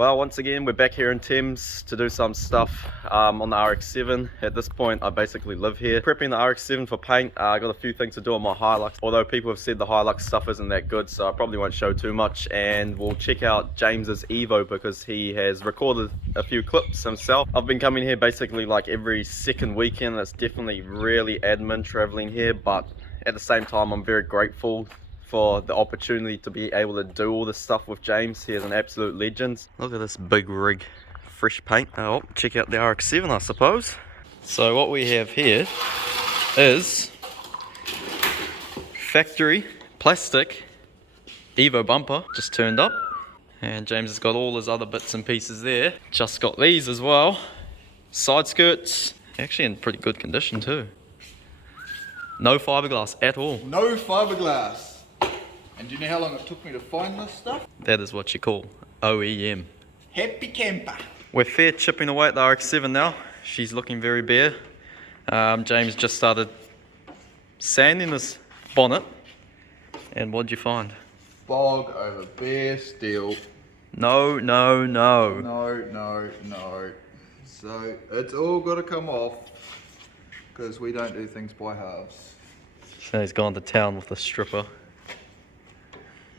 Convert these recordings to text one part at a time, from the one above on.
Well, once again, we're back here in Thames to do some stuff on the RX7. At this point, I basically live here. Prepping the RX7 for paint. I got a few things to do on my Hilux, although people have said the Hilux stuff isn't that good, so I probably won't show too much. And we'll check out James's EVO because he has recorded a few clips himself. I've been coming here basically like every second weekend. It's definitely really admin traveling here, but at the same time, I'm very grateful for the opportunity to be able to do all this stuff with James. He is an absolute legend. Look at this big rig, fresh paint. Oh, check out the RX7, I suppose. So what we have here is factory plastic EVO bumper, just turned up. And James has got all his other bits and pieces there. Just got these as well. Side skirts, actually in pretty good condition too. No fiberglass at all. No fiberglass. And do you know how long it took me to find this stuff? That is what you call OEM. Happy camper. We're fair chipping away at the RX7 now. She's looking very bare. James just started sanding this bonnet. And what'd you find? Bog over bare steel. No. No. So it's all got to come off because we don't do things by halves. So he's gone to town with the stripper.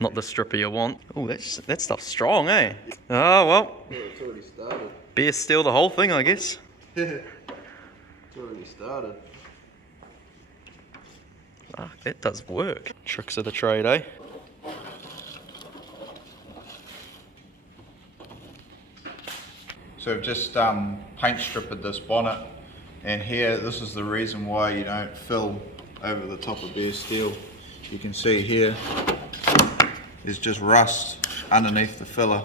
Not the stripper you want. Oh, that stuff's strong, eh? Oh, well. Yeah, it's already started. Bare steel the whole thing, I guess. It's already started. Ah, that does work. Tricks of the trade, eh? So we've just paint stripped this bonnet, and here this is the reason why you don't fill over the top of bare steel. You can see here is just rust underneath the filler.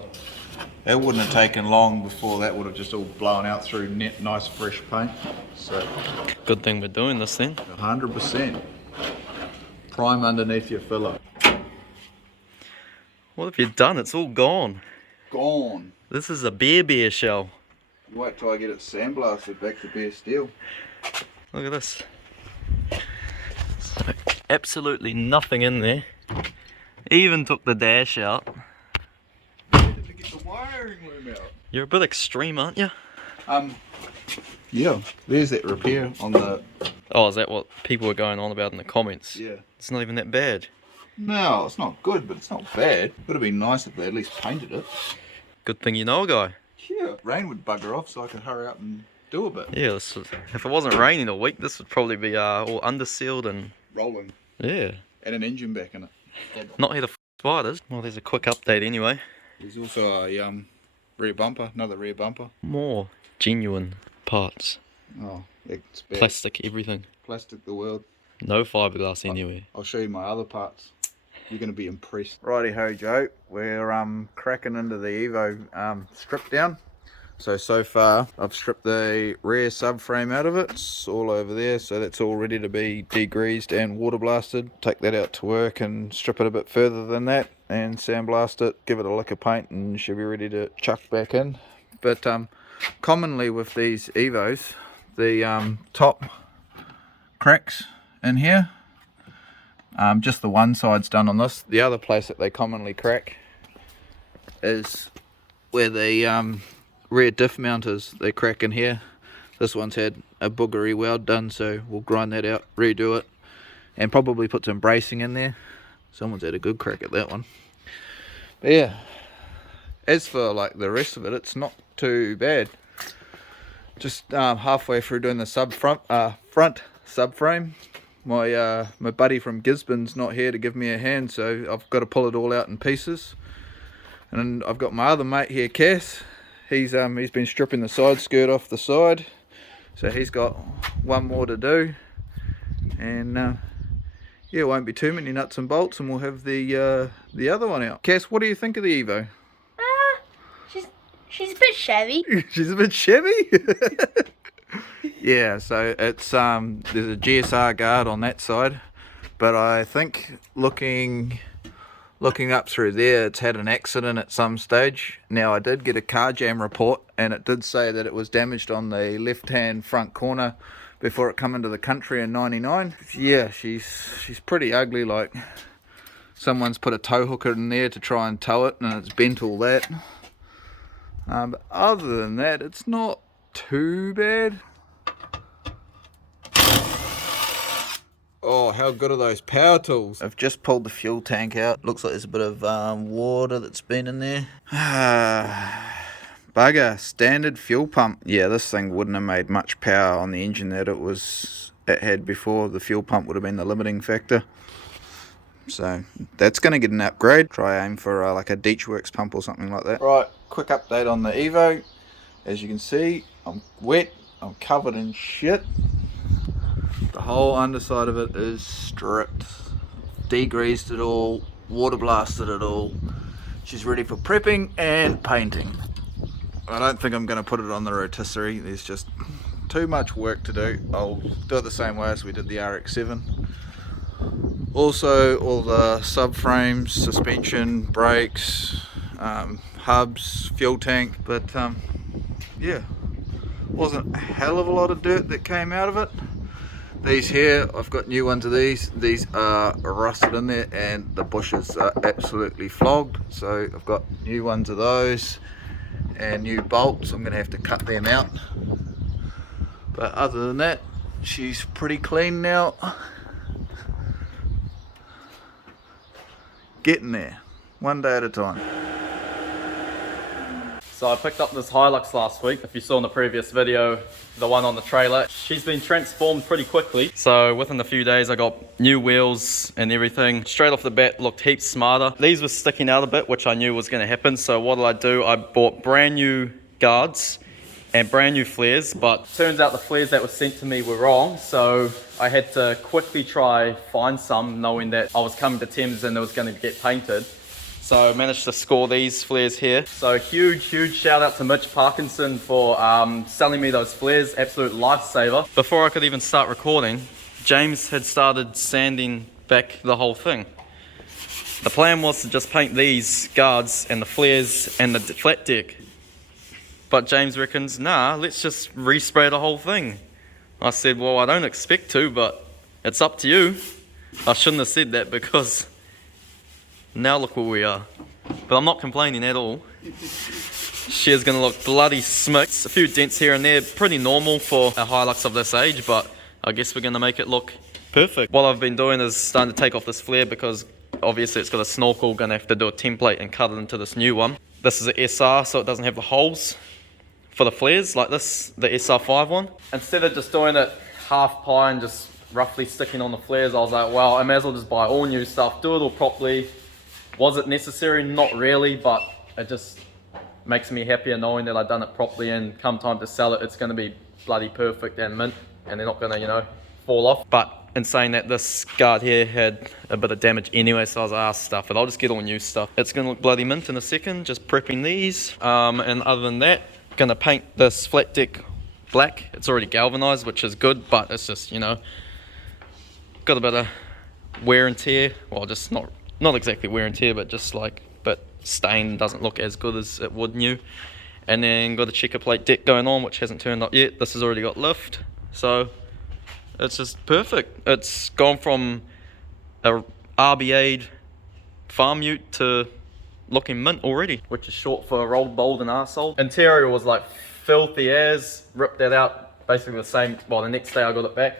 It wouldn't have taken long before that would have just all blown out through nice fresh paint. So good thing we're doing this then. 100% prime underneath your filler. What have you done? It's all gone. Gone. This is a bare shell. Wait till I get it sandblasted back to bare steel. Look at this. So, absolutely nothing in there. Even took the dash out. To get the wiring loom out. You're a bit extreme, aren't you? Yeah, there's that repair on the... Oh, is that what people were going on about in the comments? Yeah. It's not even that bad. No, it's not good, but it's not bad. Would have been nice if they at least painted it. Good thing you know a guy. Yeah. Rain would bugger off so I could hurry up and do a bit. Yeah, if it wasn't raining a week, this would probably be all undersealed and... Rolling. Yeah. And an engine back in it. Not here to spiders. Well, there's a quick update anyway. There's also a rear bumper, another rear bumper. More genuine parts. Oh, it's bad. Plastic, everything. Plastic the world. No fiberglass anywhere. I'll show you my other parts. You're going to be impressed. Righty ho, Joe. We're cracking into the EVO strip down. So far I've stripped the rear subframe out of it. It's all over there, so that's all ready to be degreased and water blasted. Take that out to work and strip it a bit further than that and sandblast it, give it a lick of paint, and should be ready to chuck back in. But commonly with these EVOs, the top cracks in here, just the one side's done on this. The other place that they commonly crack is where the rear diff mount is. They crack in here. This one's had a boogery weld done, so we'll grind that out, redo it, and probably put some bracing in there. Someone's had a good crack at that one. But yeah, as for like the rest of it, it's not too bad. Just halfway through doing the front subframe. My buddy from Gisborne's not here to give me a hand, so I've got to pull it all out in pieces. And then I've got my other mate here, Cass. He's been stripping the side skirt off the side, so he's got one more to do. And yeah, it won't be too many nuts and bolts, and we'll have the other one out. Cass, what do you think of the EVO? She's a bit shabby. She's a bit shabby. Yeah, so it's there's a GSR guard on that side, but I think looking up through there, it's had an accident at some stage. Now, I did get a car jam report, and it did say that it was damaged on the left-hand front corner before it come into the country in '99. Yeah, she's pretty ugly. Like, someone's put a tow hooker in there to try and tow it, and it's bent all that. But other than that, it's not too bad. Oh, how good are those power tools? I've just pulled the fuel tank out. Looks like there's a bit of water that's been in there. Bugger, standard fuel pump. Yeah, this thing wouldn't have made much power on the engine that it had before. The fuel pump would have been the limiting factor. So that's going to get an upgrade. Try aim for like a Deechworks pump or something like that. Right, quick update on the EVO. As you can see, I'm wet. I'm covered in shit. The whole underside of it is stripped. Degreased it all. Water blasted it all. She's ready for prepping and painting. I don't think I'm going to put it on the rotisserie. There's just too much work to do. I'll do it the same way as we did the RX7. Also, all the subframes, suspension, brakes, hubs, fuel tank. But yeah, wasn't a hell of a lot of dirt that came out of it. These here, I've got new ones of these. These are rusted in there and the bushes are absolutely flogged. So I've got new ones of those and new bolts. I'm going to have to cut them out. But other than that, she's pretty clean now. Getting there, one day at a time. So I picked up this Hilux last week. If you saw in the previous video, the one on the trailer, she's been transformed pretty quickly. So within a few days, I got new wheels and everything. Straight off the bat, looked heaps smarter. These were sticking out a bit, which I knew was gonna happen. So what did I do? I bought brand new guards and brand new flares, but turns out the flares that were sent to me were wrong. So I had to quickly try find some, knowing that I was coming to Thames and it was gonna get painted. So I managed to score these flares here. So huge shout out to Mitch Parkinson for selling me those flares, absolute lifesaver. Before I could even start recording, James had started sanding back the whole thing. The plan was to just paint these guards and the flares and the flat deck. But James reckons, nah, let's just respray the whole thing. I said, well, I don't expect to, but it's up to you. I shouldn't have said that because now look where we are. But I'm not complaining at all. She is going to look bloody smicked. A few dents here and there, pretty normal for a Hilux of this age, but I guess we're going to make it look perfect. What I've been doing is starting to take off this flare because obviously it's got a snorkel. Going to have to do a template and cut it into this new one. This is an SR, so it doesn't have the holes for the flares like this, the SR5 one. Instead of just doing it half pie and just roughly sticking on the flares, I was like, well, I may as well just buy all new stuff, do it all properly. Was it necessary? Not really, but it just makes me happier knowing that I've done it properly, and come time to sell it, it's going to be bloody perfect and mint, and they're not going to, you know, fall off. But in saying that, this guard here had a bit of damage anyway, so I was like, stuff it, I'll just get all new stuff. It's going to look bloody mint in a second, just prepping these. And other than that, going to paint this flat deck black. It's already galvanized, which is good, but it's just, you know, got a bit of wear and tear. Well, just not exactly wear and tear, but just like a bit stained, doesn't look as good as it would new. And then got a checker plate deck going on, which hasn't turned up yet. This has already got lift, so it's just perfect. It's gone from a RBA'd farm ute to looking mint already, which is short for rolled, bold and arsehole. Interior was like filthy as, ripped that out basically the same, well, the next day I got it back,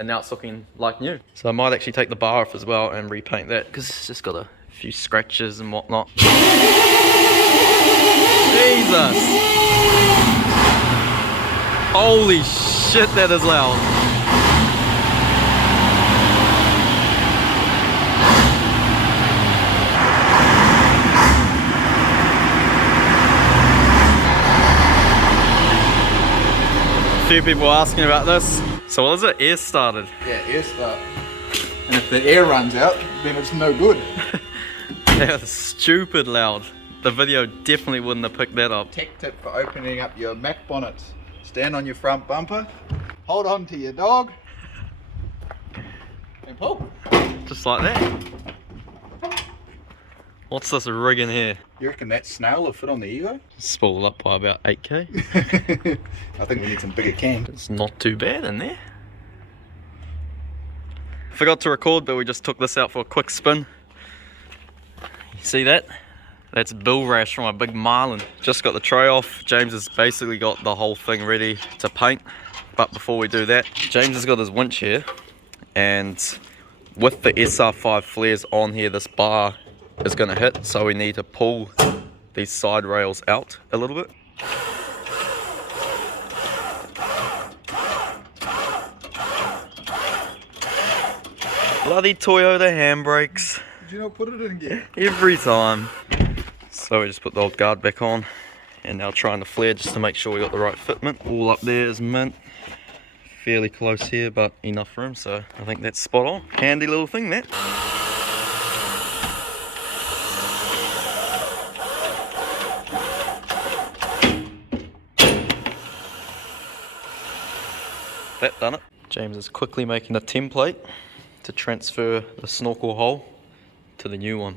and now it's looking like new. So I might actually take the bar off as well and repaint that, because it's just got a few scratches and whatnot. Jesus! Holy shit, that is loud. A few people asking about this. So what is it? Air started? Yeah, air start. And if the air runs out, then it's no good. That was stupid loud. The video definitely wouldn't have picked that up. Tech tip for opening up your Mac bonnets. Stand on your front bumper, hold on to your dog, and pull. Just like that. What's this rig in here? You reckon that snail will fit on the EVO? Spoiled up by about 8k. I think we need some bigger cans. It's not too bad in there. Forgot to record, but we just took this out for a quick spin. You see that? That's bill rash from a big marlin. Just got the tray off. James has basically got the whole thing ready to paint. But before we do that, James has got his winch here. And with the SR5 flares on here, this bar is going to hit. So we need to pull these side rails out a little bit. Bloody Toyota handbrakes. Did you not put it in gear? Every time. So we just put the old guard back on and now trying the flare just to make sure we got the right fitment. All up there is mint. Fairly close here, but enough room, so I think that's spot on. Handy little thing, that. That done it. James is quickly making a template to transfer the snorkel hole to the new one.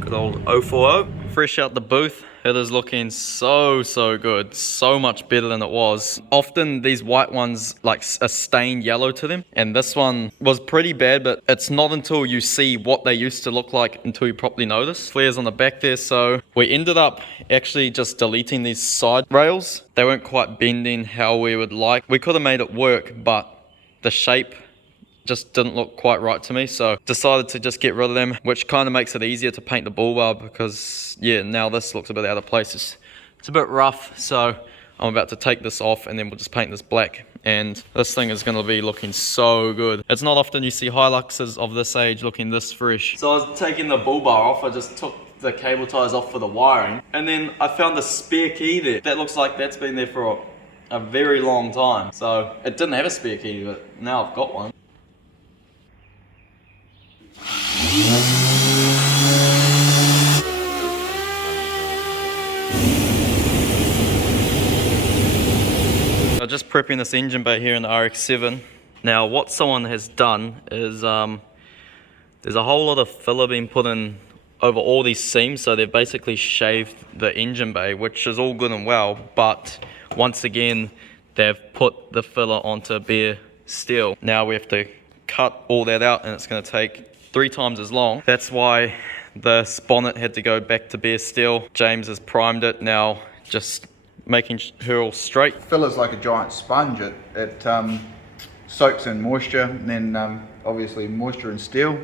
Good old 040. Fresh out the booth. It is looking so good, so much better than it was. Often these white ones like a stained yellow to them, and this one was pretty bad, but it's not until you see what they used to look like until you properly notice. Flares on the back there, so we ended up actually just deleting these side rails. They weren't quite bending how we would like. We could have made it work, but the shape just didn't look quite right to me, so decided to just get rid of them, which kind of makes it easier to paint the bull bar because yeah, now this looks a bit out of place. It's a bit rough, so I'm about to take this off and then we'll just paint this black, and this thing is going to be looking so good. It's not often you see Hiluxes of this age looking this fresh. So I was taking the bull bar off, I just took the cable ties off for the wiring, and then I found a spare key there. That looks like that's been there for a very long time. So it didn't have a spare key, but now I've got one. So just prepping this engine bay here in the RX7. Now what someone has done is there's a whole lot of filler being put in over all these seams, so they've basically shaved the engine bay, which is all good and well, but once again they've put the filler onto bare steel. Now we have to cut all that out, and it's going to take 3 times as long. That's why this bonnet had to go back to bare steel. James has primed it now, just making her all straight. Filler's like a giant sponge. It soaks in moisture, and then obviously moisture and steel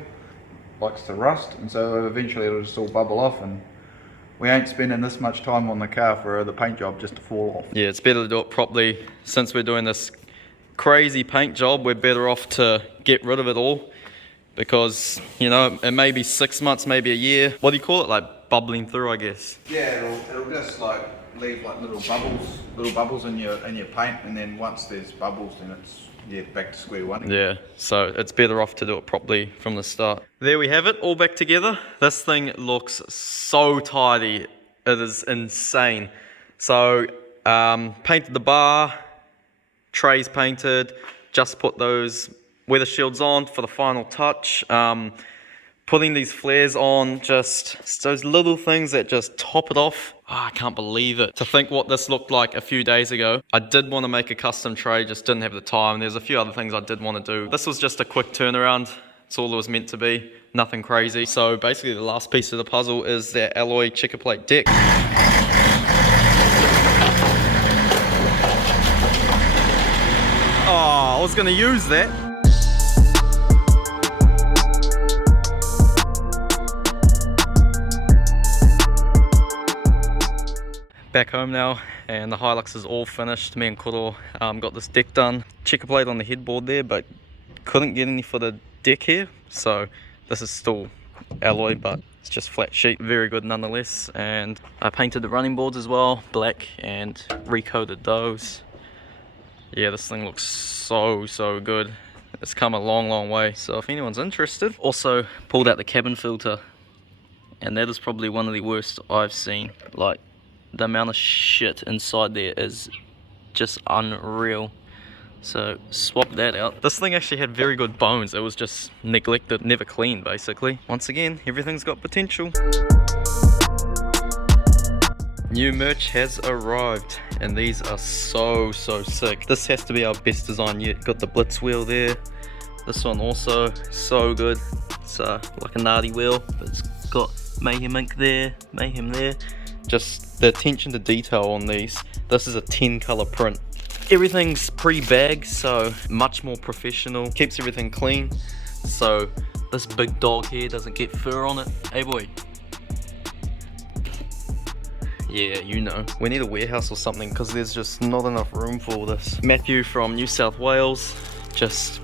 likes to rust, and so eventually it'll just all bubble off, and we ain't spending this much time on the car for the paint job just to fall off. Yeah, it's better to do it properly. Since we're doing this crazy paint job, we're better off to get rid of it all, because you know, it may be 6 months, maybe a year. What do you call it? Like bubbling through, I guess. Yeah, it'll just like leave like little bubbles in your paint, and then once there's bubbles, then it's back to square one again. Yeah, so it's better off to do it properly from the start. There we have it, all back together. This thing looks so tidy. It is insane. So painted the bar, trays painted, just put those weather shields on for the final touch. Putting these flares on, just those little things that just top it off. Oh, I can't believe it. To think what this looked like a few days ago. I did want to make a custom tray, just didn't have the time. There's a few other things I did want to do. This was just a quick turnaround. It's all it was meant to be. Nothing crazy. So basically the last piece of the puzzle is that alloy checker plate deck. Oh, I was going to use that. Back home now, and the Hilux is all finished. Me and Kuro got this deck done. Checker plate on the headboard there, but couldn't get any for the deck here, so this is still alloy, but it's just flat sheet. Very good nonetheless. And I painted the running boards as well, black, and recoated those. Yeah, this thing looks so good. It's come a long way, so if anyone's interested. Also pulled out the cabin filter, and that is probably one of the worst I've seen. Like, the amount of shit inside there is just unreal. So swap that out. This thing actually had very good bones. It was just neglected, never cleaned basically. Once again, everything's got potential. New merch has arrived, and these are so sick. This has to be our best design yet. Got the blitz wheel there. This one also so good. It's like a gnarly wheel, but it's got Mayhem ink there, mayhem there. Just the attention to detail on these. This is a 10 color print. Everything's pre-bagged, so much more professional. Keeps everything clean, so this big dog here doesn't get fur on it. Hey boy. Yeah, you know. We need a warehouse or something because there's just not enough room for all this. Matthew from New South Wales, just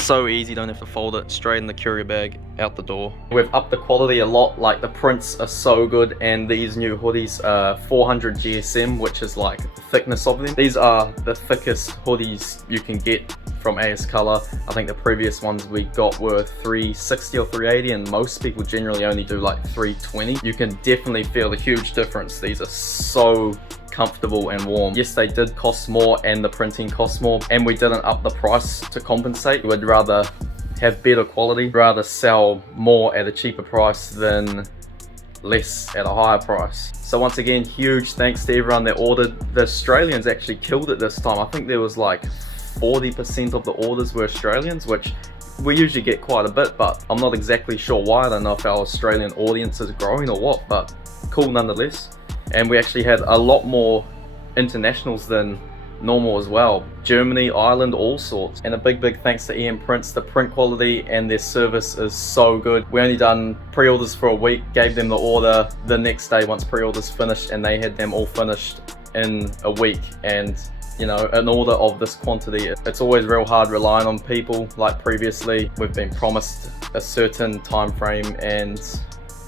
so easy, don't have to fold it, straight in the courier bag, out the door. We've upped the quality a lot, like the prints are so good, and these new hoodies are 400 GSM, which is like the thickness of them. These are the thickest hoodies you can get from AS Color. I think the previous ones we got were 360 or 380, and most people generally only do like 320. You can definitely feel a huge difference. These are so comfortable and warm. Yes, they did cost more and the printing cost more, and we didn't up the price to compensate. We'd rather have better quality, rather sell more at a cheaper price than less at a higher price. So once again, huge thanks to everyone that ordered. The Australians actually killed it this time. I think there was like 40% of the orders were Australians, which we usually get quite a bit, but I'm not exactly sure why. I don't know if our Australian audience is growing or what, but cool nonetheless. And we actually had a lot more internationals than normal as well. Germany, Ireland, all sorts. And a big thanks to EM Prints. The print quality and their service is so good. We only done pre-orders for a week, gave them the order the next day once pre-orders finished, and they had them all finished in a week. And you know, an order of this quantity, it's always real hard relying on people. Like previously, we've been promised a certain time frame, and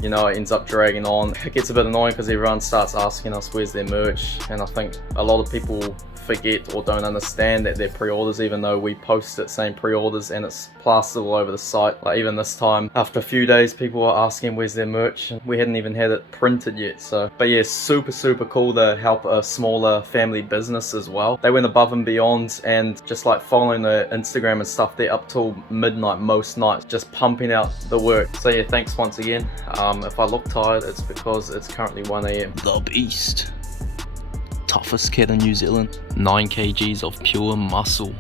you know, it ends up dragging on. It gets a bit annoying because everyone starts asking us where's their merch, and I think a lot of people forget or don't understand that they're pre-orders, even though we post it saying pre-orders and it's plastered all over the site. Like even this time, after a few days, people were asking where's their merch, and we hadn't even had it printed yet. So, but yeah, super cool to help a smaller family business as well. They went above and beyond, and just like following the Instagram and stuff, they're up till midnight most nights, just pumping out the work. So yeah, thanks once again. If I look tired, it's because it's currently 1 AM. The Beast. Toughest cat in New Zealand. 9 kgs of pure muscle.